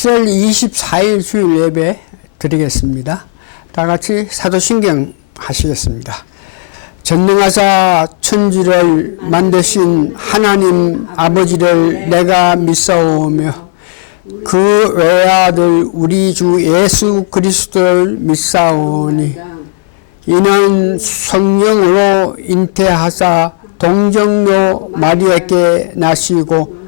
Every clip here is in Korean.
7월 24일 주일 예배 드리겠습니다. 다 같이 사도신경 하시겠습니다. 전능하사 천지를 만드신 하나님 아버지를 내가 믿사오며 그 외아들 우리 주 예수 그리스도를 믿사오니 이는 성령으로 잉태하사 동정녀 마리아께 나시고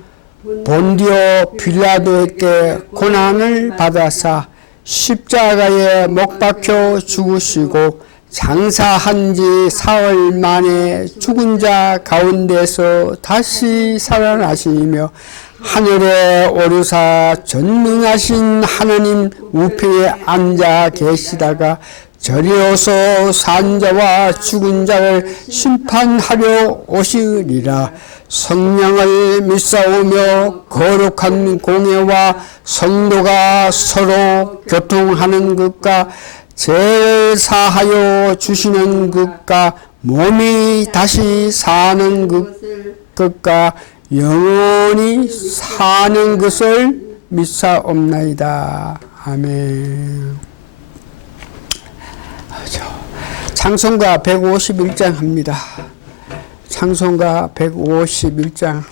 본디오 빌라도에게 고난을 받아사 십자가에 못 박혀 죽으시고 장사한 지 사흘 만에 죽은 자 가운데서 다시 살아나시며 하늘에 오르사 전능하신 하나님 우편에 앉아 계시다가 저리로서 산 자와 죽은 자를 심판하려 오시리라. 성령을 믿사오며 거룩한 공예와 성도가 서로 교통하는 것과 죄를 사하여 주시는 것과 몸이 다시 사는 것과 영원히 사는 것을 믿사옵나이다. 아멘. 찬송가 151장 합니다. 찬송가 151장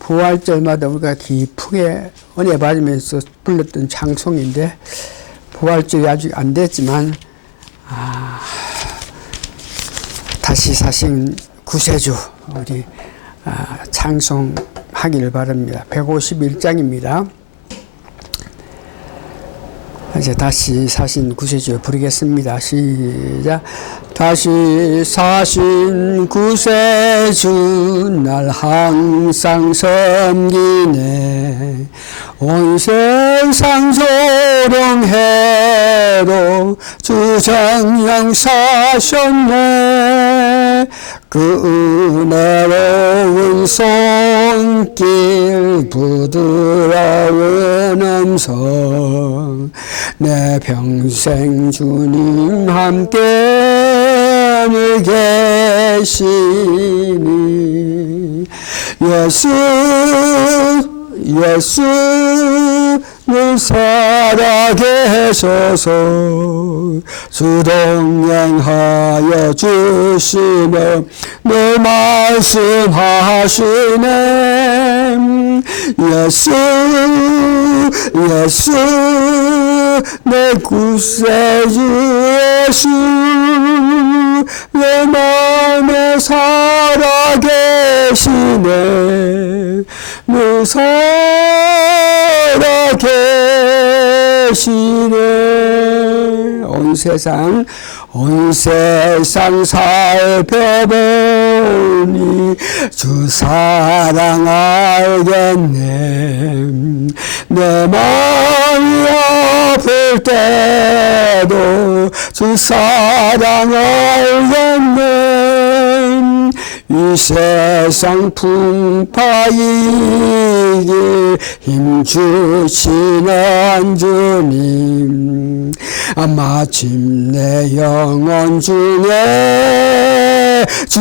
부활절마다 우리가 깊게 은혜 받으면서 불렀던 찬송인데 부활절이 아직 안 됐지만 다시 사신 구세주 우리 찬송하기를 바랍니다. 151장입니다. 이제 다시 사신 구세주 부르겠습니다. 시작. 다시 사신 구세주 날 항상 섬기네. 온 세상 조롱해도 주 정령 사셨네. 그 은혜로운 손길 부드러운 음성 내 평생 주님 함께 늘 계시니 예수 늘 살아계셔서 주 동행하여 주시며 늘 말씀하시네. 예수 내 구세주 예수 내 마음에 살아계시네. 늘 살아계시네. 온 세상 살펴보니 주 사랑 알겠네. 내 마음이 아플 때도 주 사랑 알겠네. 이 세상 풍파이길 힘주시는 주님 마침내 영혼 중에 주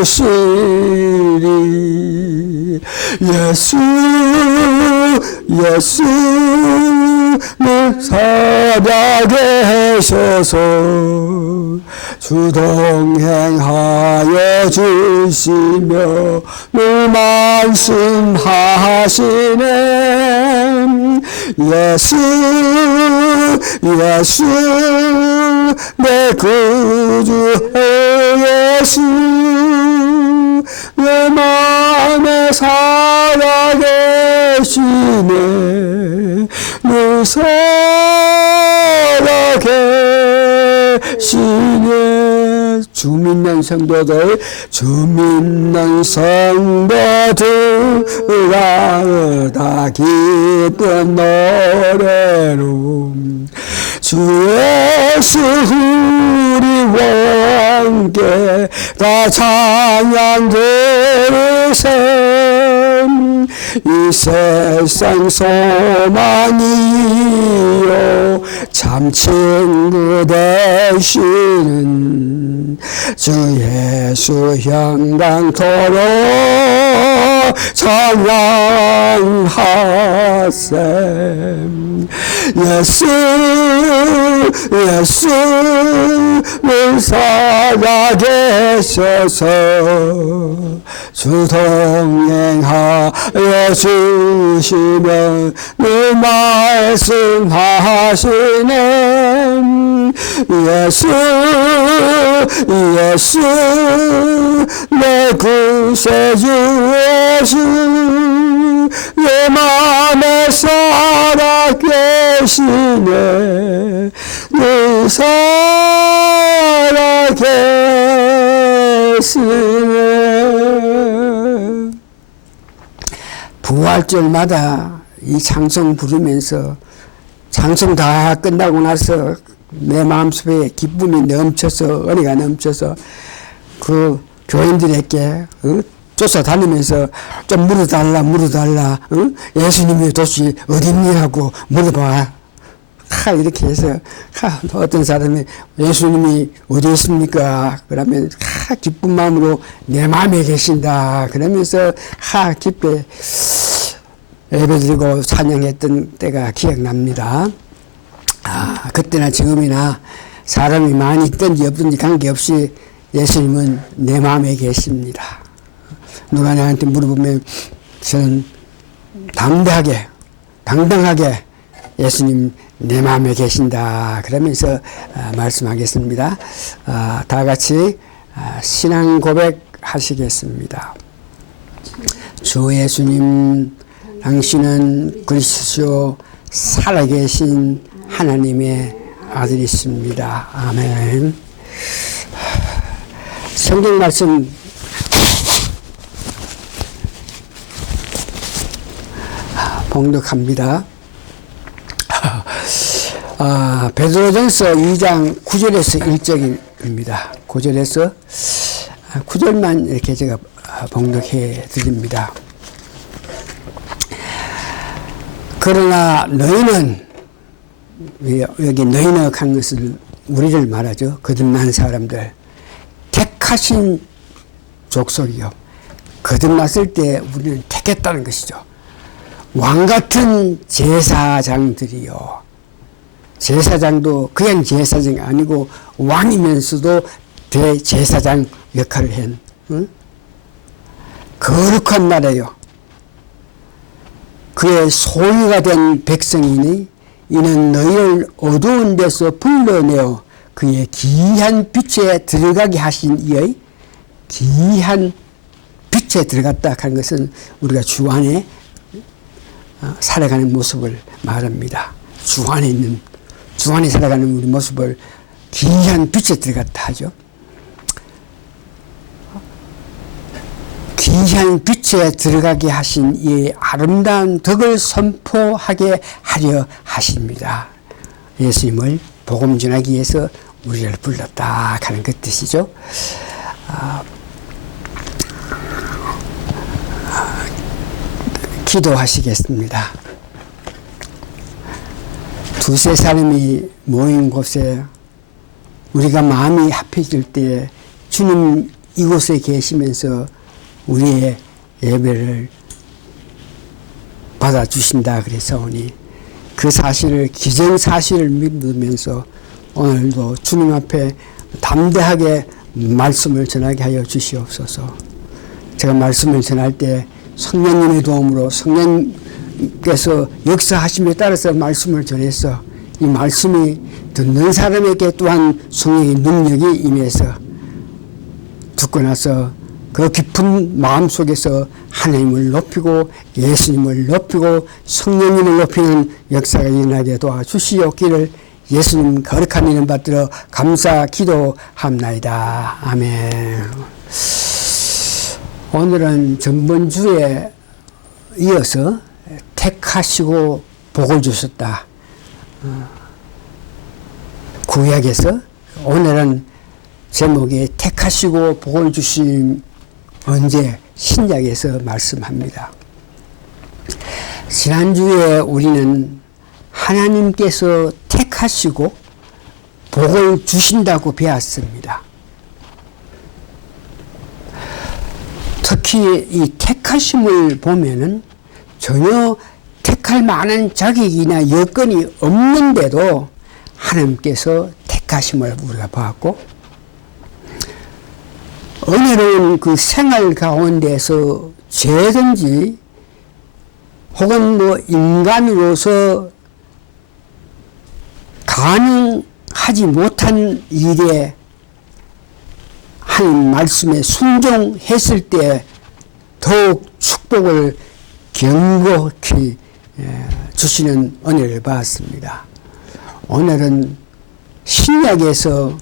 오시리. 예수 늘 살아계셔서 주 동행하여 주시며 늘 말씀하시네. 예수 내 구주 예수 내 마음에 살아계시네. 늘 살아계시네. 주 믿는 성도들 다 기쁜 노래로 주 예수 우리와 함께 다 찬양 들으세. 이 세상 소망이요 참 친구 되시는 주 예수 영광토록 찬양하세. 예수를 살아계셔서 주 동행하여 주시며 늘 말씀하시네. 예수 내 구세주 예수 내 맘에 살아계시네. 늘 살아계시네. 부활절마다 이 찬송 부르면서 찬송 다 끝나고 나서 내 마음속에 기쁨이 넘쳐서 은혜가 넘쳐서 그 교인들에게 쫓아다니면서 좀 물어달라 예수님이 도대체 어딨냐고 물어봐. 이렇게 해서 어떤 사람이 예수님이 어디 있습니까? 그러면 기쁜 마음으로 내 마음에 계신다 그러면서 기쁘게 예배드리고 찬양했던 때가 기억납니다. 그때나 지금이나 사람이 많이 있든지 없든지 관계없이 예수님은 내 마음에 계십니다. 누가 나한테 물어보면 저는 당당하게 예수님 내 마음에 계신다 그러면서 말씀하겠습니다. 다 같이 신앙 고백 하시겠습니다. 주 예수님, 당신은 그리스도 살아계신 하나님의 아들이십니다. 아멘. 성경 말씀 봉독합니다. 베드로전서 2장 9절에서 1절입니다. 9절만 이렇게 제가 봉독해 드립니다. 그러나 너희는, 여기 너희는 한 것을 우리를 말하죠. 거듭난 사람들, 택하신 족속이요. 거듭났을 때 우리는 택했다는 것이죠. 왕같은 제사장들이요. 제사장도 그냥 제사장이 아니고 왕이면서도 대제사장 역할을 한 거룩한 나라요. 그의 소유가 된 백성이니 이는 너희를 어두운 데서 불러내어 그의 귀한 빛에 들어가게 하신 이의 귀한 빛에 들어갔다 하는 것은 우리가 주 안에 살아가는 모습을 말합니다. 주 안에 살아가는 우리 모습을 귀한 빛에 들어갔다 하죠. 귀한 빛에 들어가게 하신 이 아름다운 덕을 선포하게 하려 하십니다. 예수님을 복음 전하기 위해서 우리를 불렀다 하는 그 뜻이죠. 기도하시겠습니다. 두세 사람이 모인 곳에 우리가 마음이 합해질 때 주님 이곳에 계시면서 우리의 예배를 받아주신다 그래서오니 그 사실을, 기정사실을 믿으면서 오늘도 주님 앞에 담대하게 말씀을 전하게 하여 주시옵소서. 제가 말씀을 전할 때 성령님의 도움으로 성령께서 역사하심에 따라서 말씀을 전해서 이 말씀이 듣는 사람에게 또한 성령의 능력이 임해서 듣고 나서 그 깊은 마음 속에서 하나님을 높이고 예수님을 높이고 성령님을 높이는 역사가 일어나게 도와주시옵기를 예수님 거룩한 이름 받들어 감사 기도합나이다. 아멘. 오늘은 전번주에 이어서 택하시고 복을 주셨다. 구약에서 오늘은 제목이 택하시고 복을 주심 언제 신약에서 말씀합니다. 지난주에 우리는 하나님께서 택하시고 복을 주신다고 배웠습니다. 특히 이 택하심을 보면은 전혀 택할 만한 자격이나 여건이 없는데도 하나님께서 택하심을 우리가 봤고, 은혜로운 그 생활 가운데서 죄든지 혹은 뭐 인간으로서 가능하지 못한 일에 하나님 말씀에 순종했을 때 더욱 축복을 견고히 주시는 은혜를 받았습니다. 오늘은 신약에서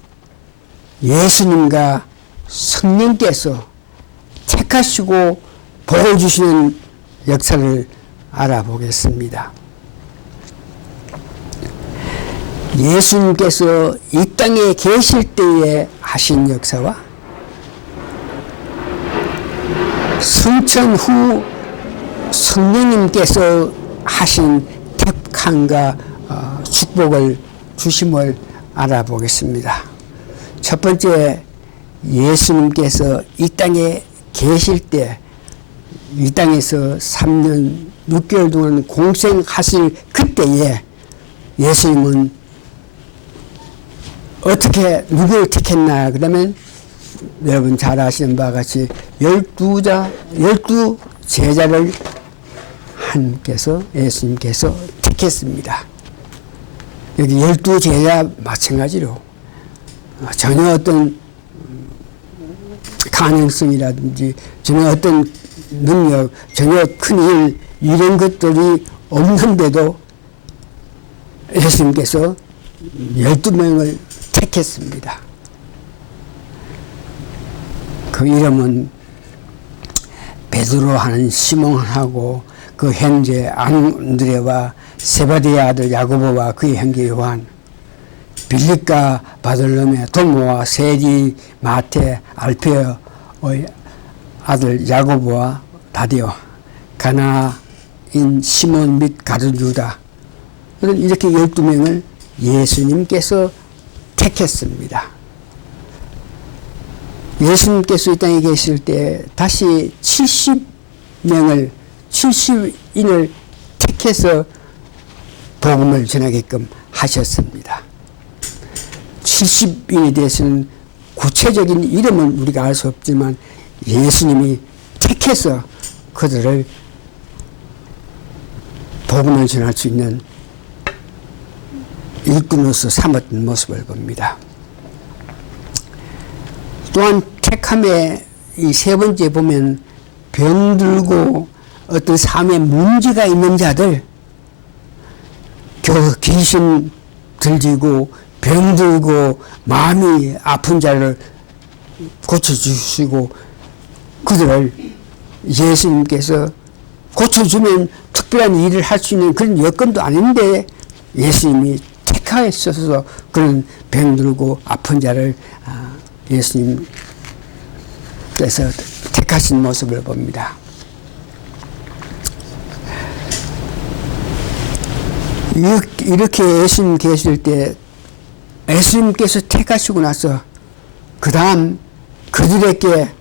예수님과 성령께서 택하시고 복을 주시는 역사를 알아보겠습니다. 예수님께서 이 땅에 계실 때에 하신 역사와 성천 후 성령님께서 하신 택함과 축복을 주심을 알아보겠습니다. 첫 번째, 예수님께서 이 땅에 계실 때, 이 땅에서 3년 6개월 동안 공생하실 그때에 예수님은 어떻게 누구를 택했나? 그러면 여러분 잘 아시는 바와 같이 12 제자를 예수님께서 택했습니다. 여기 12 제자 마찬가지로 전혀 어떤 가능성이라든지 전혀 어떤 능력, 전혀 큰 일, 이런 것들이 없는데도 예수님께서 12명을 택했습니다. 그 이름은 베드로 하는 시몬하고 그 형제 안드레와 세바데의 아들 야고보와 그의 형제 요한, 빌립과 바돌로메, 도모와 세리, 마테, 알페의 아들 야고보와 다디오, 가나인 시몬 및 가룟 유다, 이렇게 12명을 예수님께서 택했습니다. 예수님께서 이 땅에 계실 때 다시 70인을 택해서 복음을 전하게끔 하셨습니다. 70인에 대해서는 구체적인 이름은 우리가 알 수 없지만 예수님이 택해서 그들을 복음을 전할 수 있는 일꾼으로서 삼았던 모습을 봅니다. 또한 택함의 이 세 번째 보면 병들고 어떤 삶에 문제가 있는 자들, 귀신 들리고 병들고 마음이 아픈 자를 고쳐주시고 그들을 예수님께서 고쳐주면 특별한 일을 할 수 있는 그런 여건도 아닌데 예수님이 택하셔서 그런 병들고 아픈 자를 예수님께서 택하신 모습을 봅니다. 이렇게 예수님 계실 때 예수님께서 택하시고 나서 그 다음 그들에게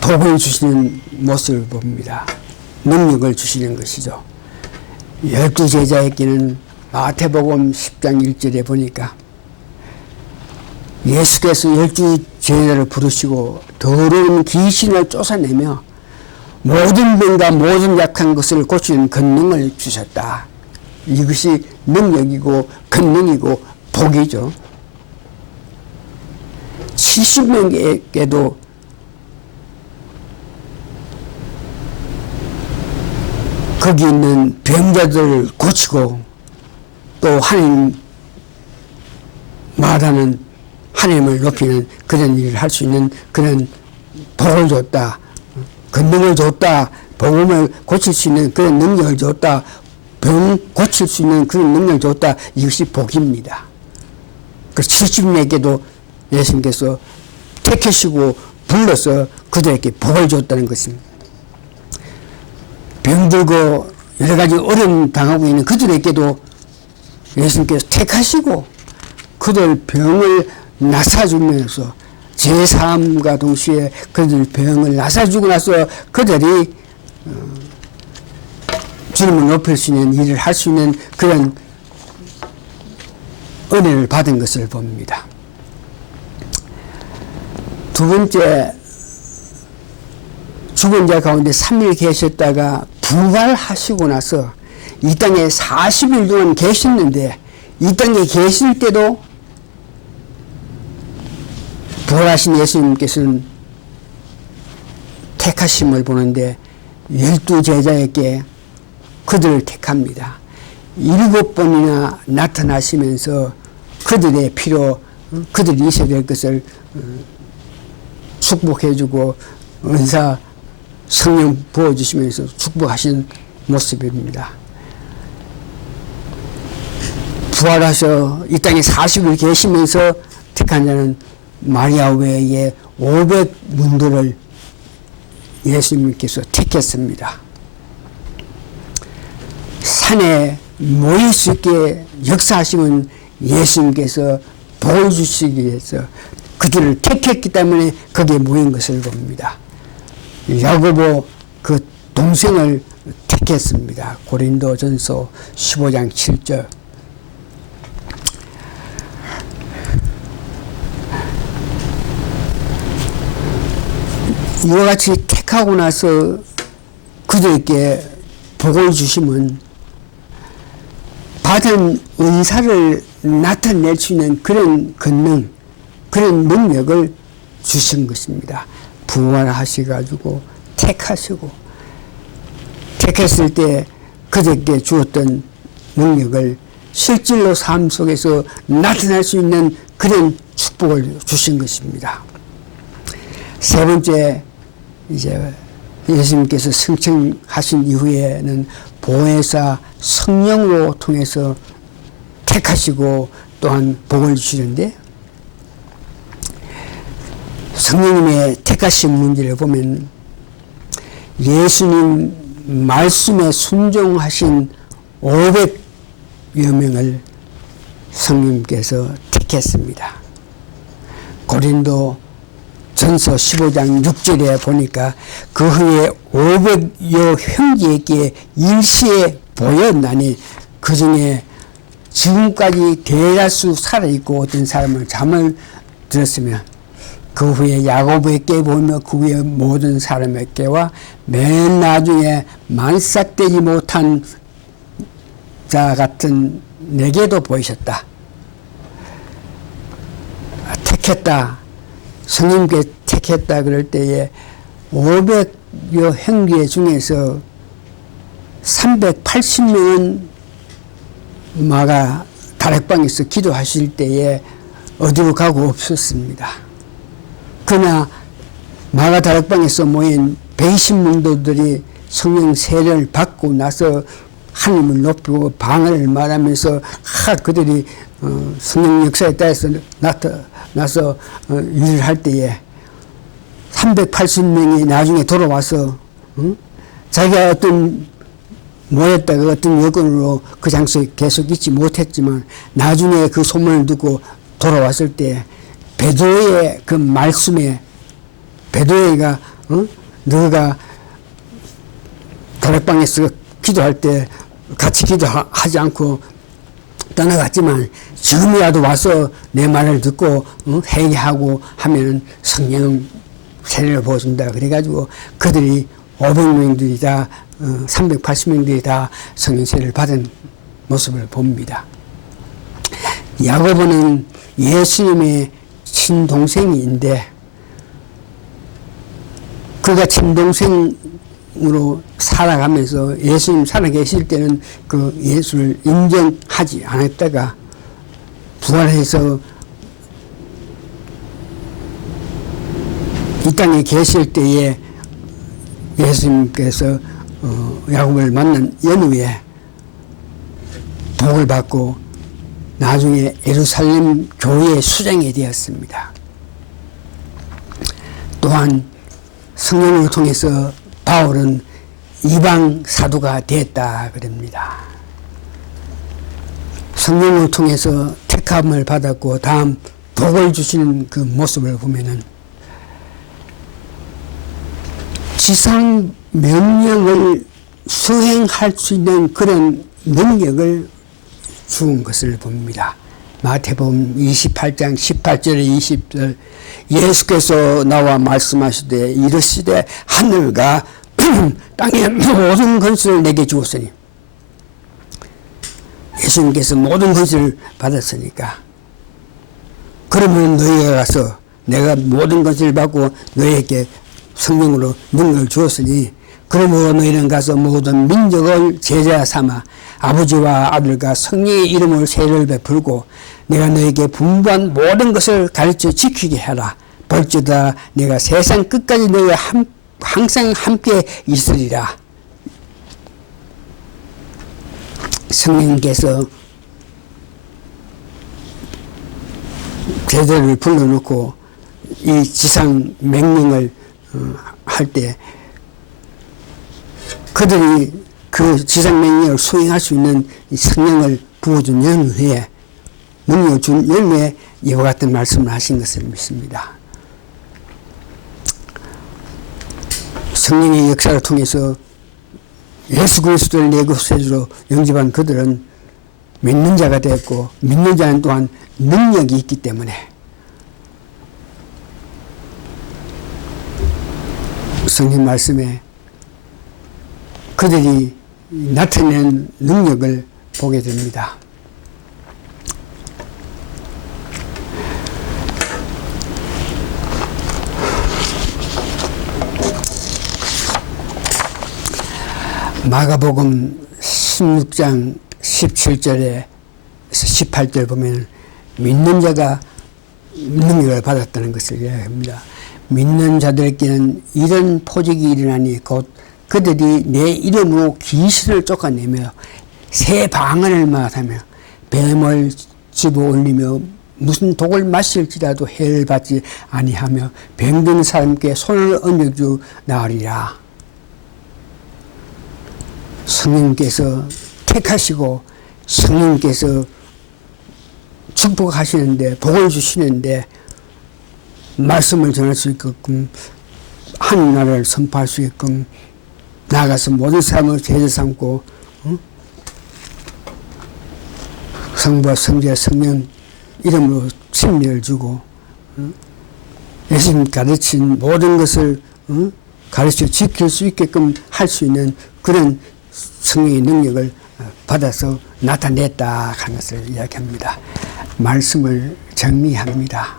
복을 주시는 모습을 봅니다. 능력을 주시는 것이죠. 12 제자에게는 마태복음 10장 1절에 보니까 예수께서 12 제자를 부르시고 더러운 귀신을 쫓아내며 모든 병과 모든 약한 것을 고치는 권능을 주셨다. 이것이 능력이고 권능이고 복이죠. 70명에게도 거기 있는 병자들을 고치고 또 하나님 말하는 하나님을 높이는 그런 일을 할 수 있는 그런 복을 줬다. 권능을 줬다. 복음을 고칠 수 있는 그런 능력을 줬다. 병 고칠 수 있는 그런 능력을 줬다. 이것이 복입니다. 그 70명에게도 예수님께서 택하시고 불러서 그들에게 복을 줬다는 것입니다. 병들고 여러 가지 어려움 당하고 있는 그들에게도 예수님께서 택하시고 그들 병을 나사주면서 제사함과 동시에 그들 병을 나사주고 나서 그들이 주님을 높일 수 있는 일을 할 수 있는 그런 은혜를 받은 것을 봅니다. 두 번째, 죽은 자 가운데 3일 계셨다가 부활하시고 나서 이 땅에 40일 동안 계셨는데, 이 땅에 계실 때도 부활하신 예수님께서는 택하심을 보는데 12제자에게 그들을 택합니다. 7번이나 나타나시면서 그들의 피로 그들이 있어야 될 것을 축복해주고 은사 성령 부어주시면서 축복하신 모습입니다. 부활하셔 이 땅에 40일 계시면서 택한 자는 마리아 외에 500문도를 예수님께서 택했습니다. 산에 모일 수 있게 역사하시면 예수님께서 보여주시기 위해서 그들을 택했기 때문에 거기에 모인 것을 봅니다. 야고보 그 동생을 택했습니다. 고린도전서 15장 7절. 이와 같이 택하고 나서 그들에게 복을 주시면 받은 은사를 나타낼 수 있는 그런 권능, 그런 능력을 주신 것입니다. 부활하셔가지고 택하시고, 택했을 때 그들에게 주었던 능력을 실질로 삶 속에서 나타날 수 있는 그런 축복을 주신 것입니다. 세 번째, 이제 예수님께서 승천하신 이후에는 보혜사 성령으로 통해서 택하시고 또한 복을 주시는데, 성령님의 택하신 문제를 보면 예수님 말씀에 순종하신 500여 명을 성령님께서 택했습니다. 고린도 전서 15장 6절에 보니까 그 후에 500여 형제에게 일시에 보였나니 그 중에 지금까지 대다수 살아있고 어떤 사람은 잠을 들었으면 그 후에 야고보에게 보며 그 후에 모든 사람에게와 맨 나중에 만삭되지 못한 자 같은 내게도 보이셨다. 택했다. 성령께 택했다 그럴 때에 500여 형제 중에서 380명은 마가 다락방에서 기도하실 때에 어디로 가고 없었습니다. 그러나 마가 다락방에서 모인 120문도들이 성령 세례를 받고 나서 하나님을 높이고 방언을 말하면서 그들이 성령 역사에 따라서 나타나서 일을 할 때에 380명이 나중에 돌아와서 자기가 어떤 모였다가 어떤 여건으로 그 장소에 계속 있지 못했지만 나중에 그 소문을 듣고 돌아왔을 때 베드로의 그 말씀에 베드로가 너가 다락방에서 기도할 때 같이 기도하지 않고 떠나갔지만 지금이라도 와서 내 말을 듣고 회개하고 하면은 성령 세례를 보여준다. 그래가지고 그들이 500명들이 다 380명들이 다 성령 세례를 받은 모습을 봅니다. 야고보는 예수님의 친동생인데 그가 친동생으로 살아가면서 예수님 살아계실 때는 그 예수를 인정하지 않았다가 부활해서 이 땅에 계실 때에 예수님께서 야고보를 만난 연후에 복을 받고 나중에 예루살렘 교회의 수장이 되었습니다. 또한 성령을 통해서 바울은 이방 사도가 되었다 그럽니다. 성령을 통해서 택함을 받았고 다음 복을 주시는 그 모습을 보면은 지상 명령을 수행할 수 있는 그런 능력을 주은 것을 봅니다. 마태복음 28장 18절에 20절 예수께서 나와 말씀하시되 이르시되 하늘과 땅의 모든 권세를 내게 주었으니 예수님께서 모든 권세를 받았으니까 그러면 너희가 가서 내가 모든 권세를 받고 너희에게 성령으로 능력을 주었으니 그러므로 너희는 가서 모든 민족을 제자 삼아 아버지와 아들과 성령의 이름으로 세례를 베풀고 내가 너희에게 분부한 모든 것을 가르쳐 지키게 해라. 벌주다 내가 세상 끝까지 너희와 항상 함께 있으리라. 성령께서 제자를 불러놓고 이 지상 명령을 할 때 그들이 그 지상 명령을 수행할 수 있는 성령을 부어준 연후에 능력을 준 연후에 이와 같은 말씀을 하신 것을 믿습니다. 성령의 역사를 통해서 예수 그리스도를 내 구세주로 영접한 그들은 믿는 자가 되었고 믿는 자는 또한 능력이 있기 때문에 성경 말씀에 그들이 나타낸 능력을 보게 됩니다. 마가복음 16장 17절에 18절 보면 믿는 자가 능력을 받았다는 것을 이야기합니다. 믿는 자들에게는 이런 표적이 일어나니 곧 그들이 내 이름으로 귀신을 쫓아내며 새 방언을 말하며 뱀을 집어 올리며 무슨 독을 마실지라도 해를 받지 아니하며 병든 사람께 손을 얹어주 나으리라. 성령께서 택하시고 성령께서 축복하시는데 복을 주시는데 말씀을 전할 수 있게끔 하늘나라를 선포할 수 있게끔 나아가서 모든 사람을 제자 삼고 성부와 성자와 성령 이름으로 진리를 주고 예수님 가르친 모든 것을 가르쳐 지킬 수 있게끔 할 수 있는 그런 성령의 능력을 받아서 나타냈다 하는 것을 이야기합니다. 말씀을 정리합니다.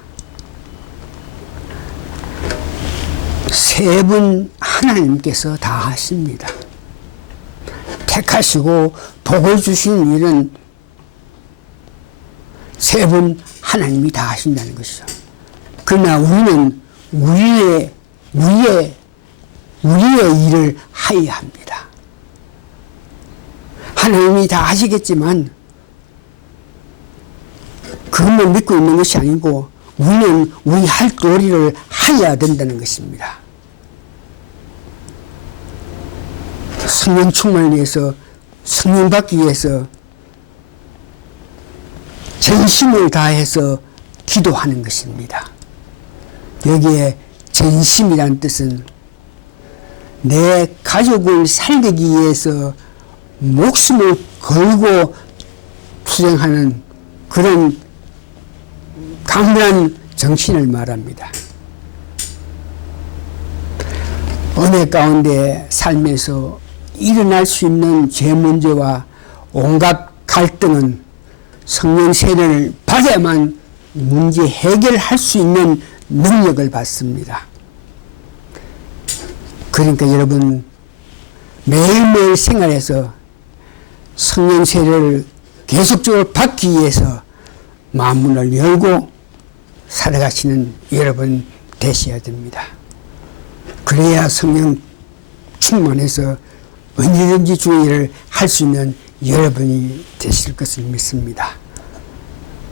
세 분 하나님께서 다 하십니다. 택하시고 복을 주신 일은 세 분 하나님이 다 하신다는 것이죠. 그러나 우리는 우리의 일을 하여야 합니다. 하나님이 다 하시겠지만 그것만 믿고 있는 것이 아니고 우리는 우리 할 도리를 하여야 된다는 것입니다. 성령 충만을 위해서 성령 받기 위해서 전심을 다해서 기도하는 것입니다. 여기에 전심이란 뜻은 내 가족을 살리기 위해서 목숨을 걸고 수행하는 그런 강렬한 정신을 말합니다. 은혜 가운데 살면서 일어날 수 있는 죄 문제와 온갖 갈등은 성령 세례를 받아야만 문제 해결할 수 있는 능력을 받습니다. 그러니까 여러분 매일매일 생활에서 성령 세례를 계속적으로 받기 위해서 마음문을 열고 살아가시는 여러분 되셔야 됩니다. 그래야 성령 충만해서 언제든지 주의 일을 할 수 있는 여러분이 되실 것을 믿습니다.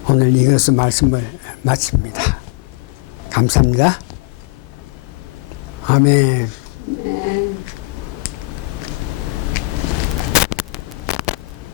오늘 이것으로 말씀을 마칩니다. 감사합니다. 아멘.